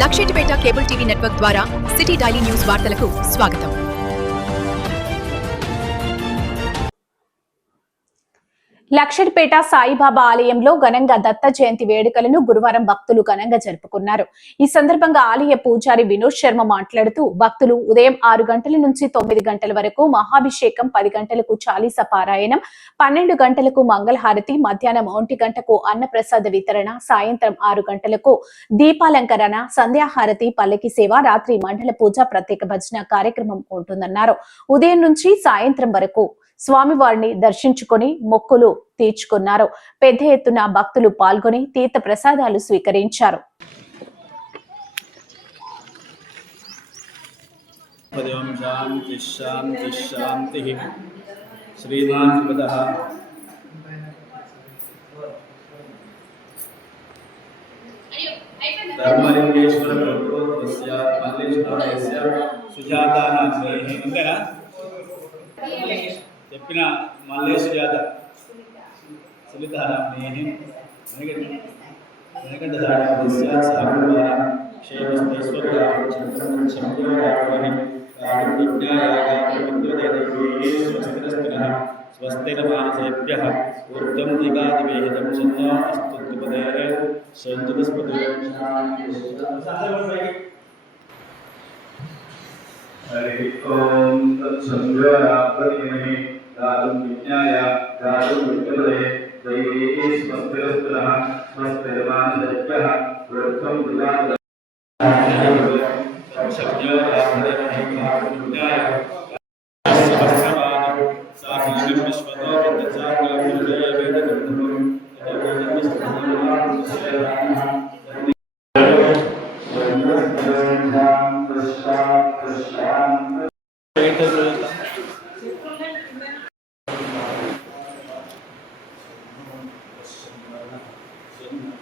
Luxettipet cable TV network ద్వారా city daily news వార్తలకు స్వాగతం. లక్షడిపేట సాయిబాబా ఆలయంలో ఘనంగా దత్త జయంతి వేడుకలను గురువారం భక్తులు ఘనంగా జరుపుకున్నారు. ఈ సందర్భంగా ఆలయ పూజారి వినోద్ శర్మ మాట్లాడుతూ భక్తులు ఉదయం ఆరు గంటల నుంచి తొమ్మిది గంటల వరకు మహాభిషేకం పది గంటలకు చాలీస పారాయణం పన్నెండు గంటలకు మంగళహారతి మధ్యాహ్నం ఒంటి గంటకు అన్నప్రసాద వితరణ సాయంత్రం ఆరు గంటలకు దీపాలంకరణ సంధ్యాహారతి పల్లకి సేవ రాత్రి మండల పూజ ప్రత్యేక భజన కార్యక్రమం ఉంటుందన్నారు. ఉదయం నుంచి సాయంత్రం వరకు స్వామివారిని దర్శించుకొని మొక్కులు తీర్చుకున్నారు. పెద్ద ఎత్తున భక్తులు పాల్గొని తీర్థ ప్రసాదాలు స్వీకరించారు ధర్మలింగేశ్వర ప్రభుత్వస్య మల్లేశ్వరస్య సుజాతానాథే అంతేనా? చెప్పిన మల్లేశ్ సుజాత సులితానాథే వెనకంట సాడస్య సాగువార క్షేమస్తైశ్వర్య చంద్రం చంద్రోరావణి స్వస్తిరమానసేభ్యः ఊర్ధ్వం దిగాదివేహితం చందో అస్తు ద్విపదేరే సంతుస్పదే हरि ओम तत्संज्ञापतिमहे दातुं विज्ञाय दातुं विद्यपदे दैवे स्वस्तिरस्तुनः स्वस्तिरमानदज्ञः वृद्धं विदाय विश्वतो विद्यचार्य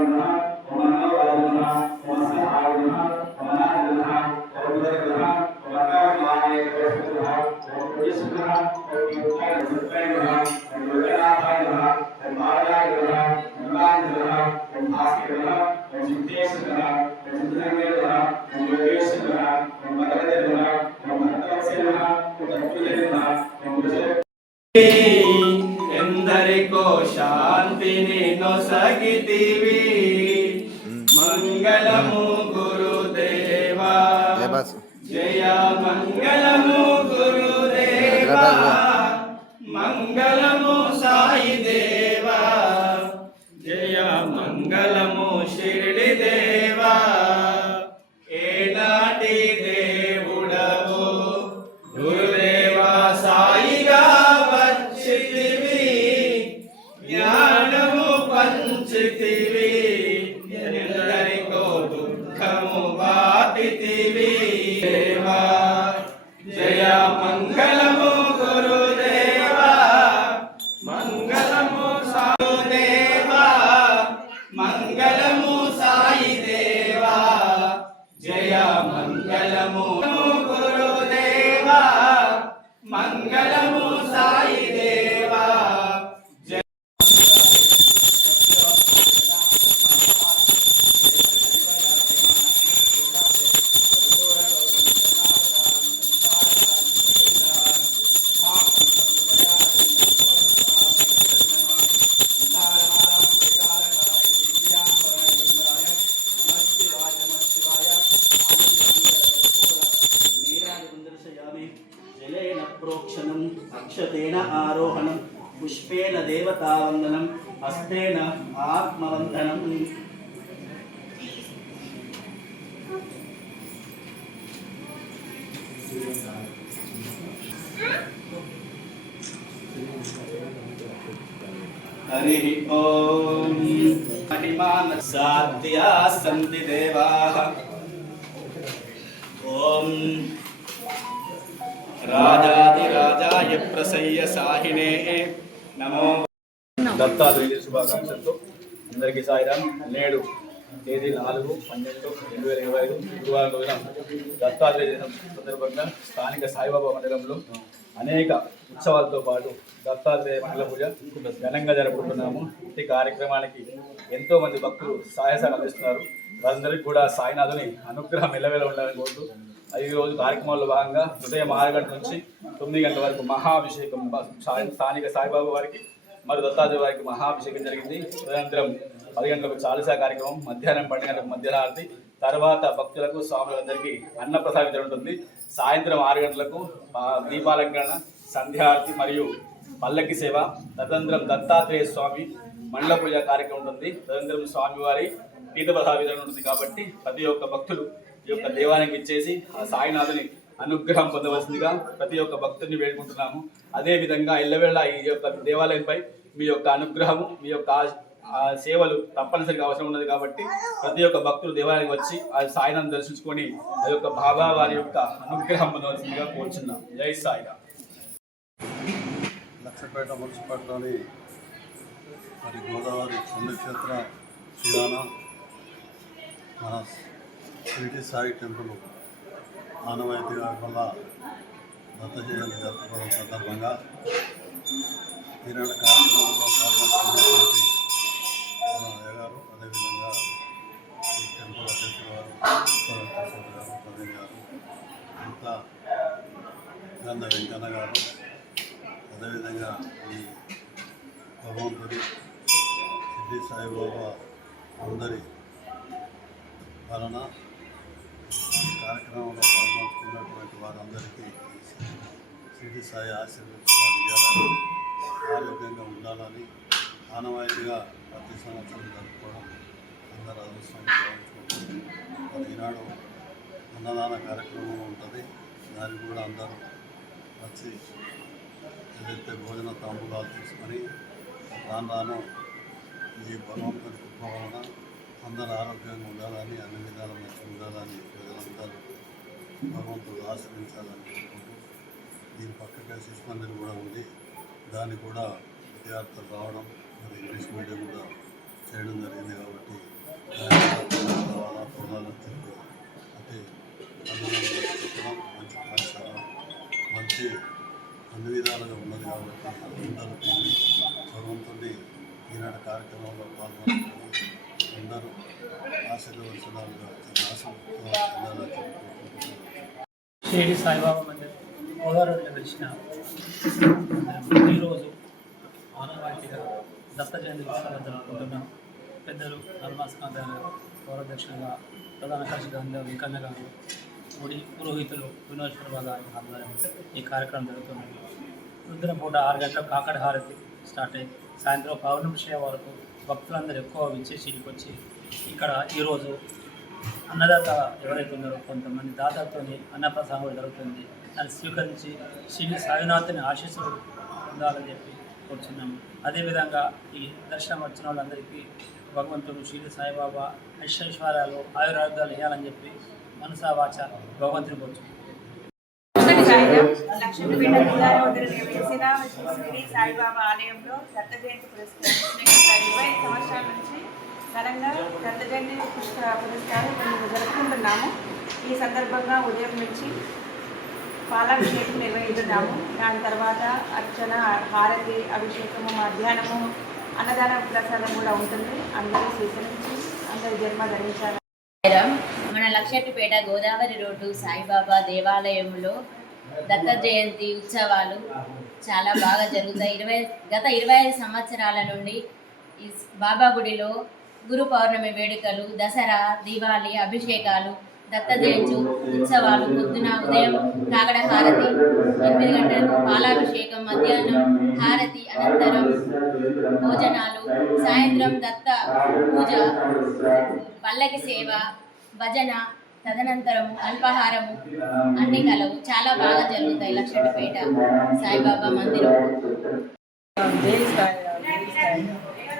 ఎందరికో శాంతిని నొసగితివి మంగళము గురుదేవా. జయ మంగళము గురుదేవా. పంచితివి ఎందరికో దుఃఖము బాపితివి దేవా జయ మంగళము గురుదేవా మంగళము प्रोक्षणम् अक्षतेन आरोहणं पुष्पेन देवतावन्दनं हस्तेन आत्मवन्दनम् हरिः ॐ महिमानसाध्या सन्ति देवाः ॐ రాజాదిరాజాయ ప్రసయ్య సాహినే. నమో. దత్తాత్రేయ శుభాకాంక్షలతో అందరికీ సాయిరాం. నేడు తేదీ నాలుగు పన్నెండు రెండు వేల ఇరవై ఐదు గురువారం రోజున దత్తాత్రేయ సందర్భంగా స్థానిక సాయిబాబా మండలంలో అనేక ఉత్సవాలతో పాటు దత్తాత్రేయ మండల పూజ ఘనంగా జరుపుకుంటున్నాము. ఈ కార్యక్రమానికి ఎంతో మంది భక్తులు సాయసాన్ని అందిస్తున్నారు. వారందరికీ కూడా సాయినాథుని అనుగ్రహం ఎల్లవేళ ఉండాలని కోరుతూ ఐదు రోజు కార్యక్రమాల్లో భాగంగా ఉదయం ఆరు గంటల నుంచి తొమ్మిది గంటల వరకు మహాభిషేకం స్థానిక సాయిబాబా వారికి మరియు దత్తాత్రేయ వారికి మహాభిషేకం జరిగింది. తదనంతరం పది గంటలకు చాలీసా కార్యక్రమం మధ్యాహ్నం పన్నెండు గంటలకు మధ్యాహ్న తర్వాత భక్తులకు స్వాములందరికీ అన్నప్రసాదం జరుగుతుంది. ఉంటుంది సాయంత్రం ఆరు గంటలకు దీపాలంకరణ సంధ్యారతి మరియు పల్లకి సేవ. తదనంతరం దత్తాత్రేయ స్వామి మండల పూజ కార్యక్రమం ఉంటుంది. తదనంతరం స్వామివారి తీర్థప్రసాద వితరణ ఉంటుంది కాబట్టి ప్రతి ఒక్క భక్తులు ఈ యొక్క దేవానికి ఇచ్చేసి ఆ సాయినాథుని అనుగ్రహం పొందవలసిందిగా ప్రతి ఒక్క భక్తుడిని వేడుకుంటున్నాము. అదే విధంగా ఇళ్ళవేళ ఈ యొక్క దేవాలయంపై మీ యొక్క అనుగ్రహము మీ యొక్క ఆ- సేవలు తప్పనిసరిగా అవసరం ఉన్నది కాబట్టి ప్రతి ఒక్క భక్తులు దేవాలయానికి వచ్చి ఆ సాయినాథ్ దర్శించుకొని ఆ యొక్క బాబా వారి యొక్క అనుగ్రహం పొందవలసిందిగా కోరుచున్నాం జై సాయిరామ్ లక్షపేట మున్సిపాలిటీలోని మరి గోదావరి పుణ్యక్షేత్ర శివాన మన షిరిడి సాయి టెంపుల్ ఆనవాయితీగా కాకుండా దత్త జయంతి జరుపుకోవడం సందర్భంగా ఈనాడు కార్యక్రమంలో పాల్గొంటున్నటువంటి మన అయ్యగారు అదేవిధంగా ఈ టెంపుల్ అధ్యక్షుడు గారు ఉత్తర గారు ప్రవీణ్ గారు అంతా గంధ వెంకన్న గారు అదేవిధంగా ఈ భగవంతుడి సిద్ధి సాయిబాబా అందరి వలన కార్యక్రమంలో పాల్గొంటున్నటువంటి వారందరికీ సిద్ధి సాయి ఆశీర్వదించాలని ఇవ్వాలని ఆరోగ్యంగా ఉండాలని ఆనవాయితీగా ప్రతి సంవత్సరం జరుపుకోవడం అందరూ అదృష్టం భావించుకుంటుంది ఈనాడు అన్నదాన కార్యక్రమం ఉంటుంది. దానికి కూడా అందరూ వచ్చి ఏదైతే భోజన తాంబూలాలు తీసుకొని రాను రాను ఈ భగవంతుడి కృప వలన అందరూ ఆరోగ్యంగా ఉండాలని అన్ని విధాల మంచి ఉండాలని ప్రజలందరూ భగవంతుడు ఆశ్రయించాలని కోరుకుంటూ దీని పక్కకే శిశు మందిర్ కూడా ఉంది. దాన్ని కూడా విద్యార్థులు రావడం మరి ఇంగ్లీష్ మీడియం కూడా చేయడం జరిగింది కాబట్టి షిరిడి సాయిబాబా మందిర్ గోదావరిలో వెలిసిన ఈరోజు ఆనవాయితీగా దత్త జయంతి ఉత్సవాలు జరుపుకుంటున్నాం. పెద్దలు నల్మాస్కాంత గారు గౌరవదక్షిణగా ప్రధాన కార్యదర్శి వెంకన్న గారు ముడి పురోహితులు వినోద్ శర్మ గారి ఆధ్వర్యంలో ఈ కార్యక్రమం జరుగుతున్నది రుద్ర పూట ఆరు గంటలకు కాకడ హారతి స్టార్ట్ అయ్యి సాయంత్రం పౌర్ణమి వరకు భక్తులందరూ ఎక్కువ విచ్చేసి ఇక్కడికి వచ్చి ఇక్కడ ఈరోజు అన్నదాత ఎవరైతే ఉన్నారో కొంతమంది దాతలతో అన్నప్రసాదం కూడా జరుగుతుంది. దాన్ని స్వీకరించి శ్రీ సాయినాథుని ఆశీస్సులు పొందాలని చెప్పి కూర్చున్నాము. అదేవిధంగా ఈ దర్శనం వచ్చిన వాళ్ళందరికీ భగవంతుడు శ్రీ సాయిబాబా ఐశ్వర్యాలు ఆయురారోగ్యాలు వేయాలని చెప్పి మనసా వాచ భగవంతుని కూర్చున్నాం సాయిబాబా ఆలయంలో దత్త జయంతి పురస్కరించిన ఇరవై సంవత్సరాల నుంచి ఘనంగా దత్త పుష్క పురస్కారం మేము జరుపుకుంటున్నాము. ఈ సందర్భంగా ఉదయం నుంచి పాలాభిషేకం నిర్వహిస్తున్నాము. దాని తర్వాత అర్చన హారతి అభిషేకము మధ్యాహ్నము అన్నదాన ప్రసాదం కూడా ఉంటుంది. అందరూ స్వీకరించి అందరి జన్మ ధరించాలి. మన లక్షటిపేట గోదావరి రోడ్డు సాయిబాబా దేవాలయంలో దత్త జయంతి ఉత్సవాలు చాలా బాగా జరుగుతాయి. ఇరవై గత ఇరవై ఐదు సంవత్సరాల నుండి ఈ బాబా గుడిలో గురు పౌర్ణమి వేడుకలు దసరా దీవాలి అభిషేకాలు దత్త జయంతి ఉత్సవాలు పొద్దున ఉదయం కాగడ హారతి ఎనిమిది గంటలకు పాలాభిషేకం మధ్యాహ్నం హారతి అనంతరం భోజనాలు సాయంత్రం దత్త పూజ పల్లకి సేవ భజన తదనంతరము అల్పాహారము అన్ని కలవు. చాలా బాగా జరుగుతాయి లక్షటిపేట సాయిబాబా మందిరం.